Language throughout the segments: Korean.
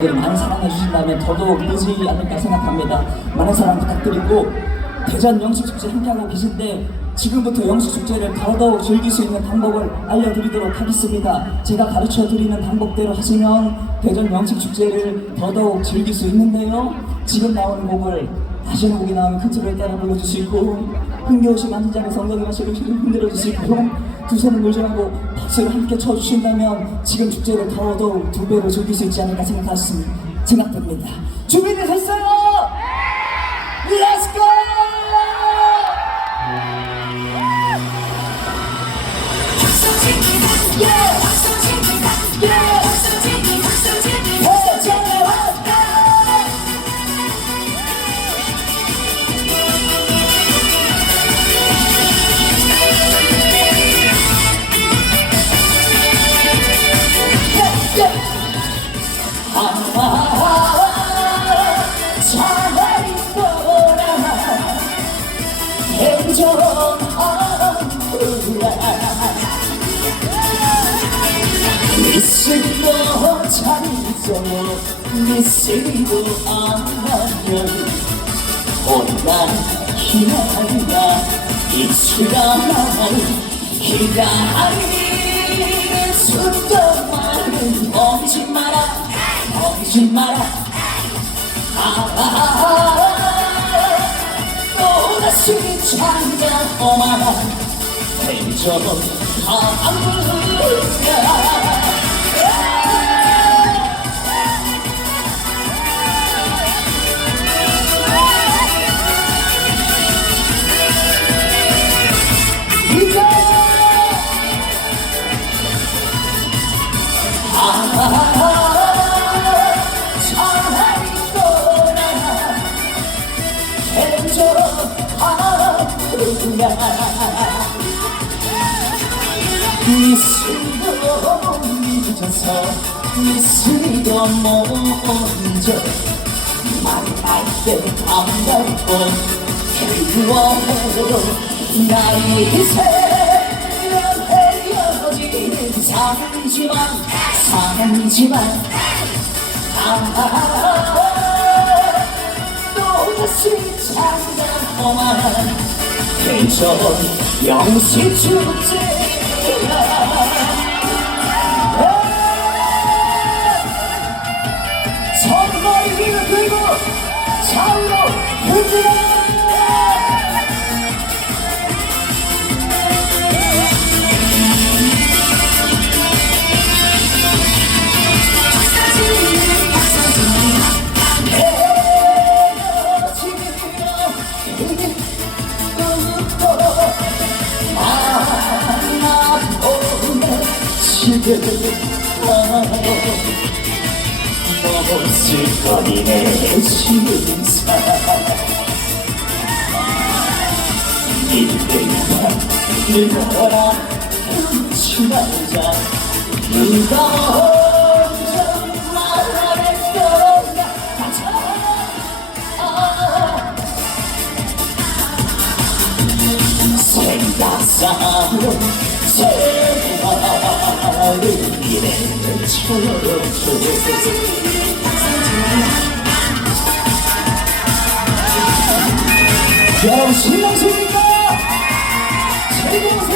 많은 사랑해 주신다면 더더욱 늦지 않을까 생각합니다. 많은 사랑 부탁드리고 대전 영식축제 함께하고 계신데 지금부터 영식축제를 더더욱 즐길 수 있는 방법을 알려드리도록 하겠습니다. 제가 가르쳐 드리는 방법대로 하시면 대전 영식축제를 더더욱 즐길 수 있는데요. 지금 나오는 곡을 아시는 곡이 나오면 큰 소리를 따라 불러주시고 흥겨우신 만진장에서 엉덩이 마시고 흔들어 주시고 두 손을 물정하고 박수를 함께 쳐주신다면 지금 축제를 더더욱 두 배로 즐길 수 있지 않을까 생각했습니다. 생각됩니다. 준비되셨어요? Let's go! 차라리 떠나 행정하라 미스도 잘있어 미스도 안하면 혼난 기다리라 익숙한 기다리는 수도 많은 멈지 마라 멈지 마라 아, 또다시 잠깐 오마라 행정은 가물야 행정하루야 미스도 늦어서 미스도 먼저 만날 때 반갑고 그리워해도 나의 새면 헤어지는 상지만 상지만 아 시 잠깐만 괜찮은 영시축제야 손머리를 들고 좌우로 흔들어 머쓱거리는 신사 이때가 웃지 말자 누가 먼저 말했던가 생각상으로 세월을 이래 쳐줘 여러분 신나십니까? 즐거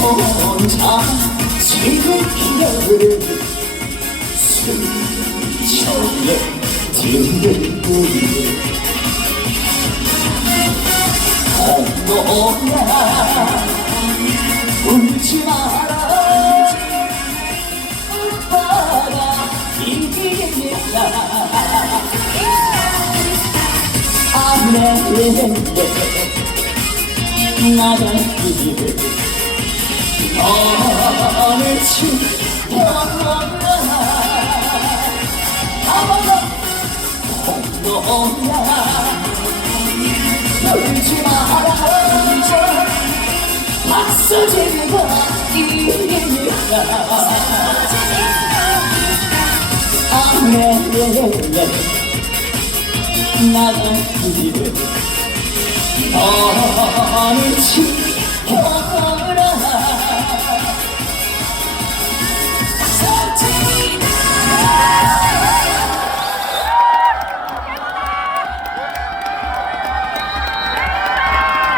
혼자 지금 기억을 숨쉬어 듣는 우리 어머나 울지 마 내는데 길을 어느 친구나 아마가 홍도야 울지 마라 없어지고 이니까 아네네네 나는 그리를 어느 지켜라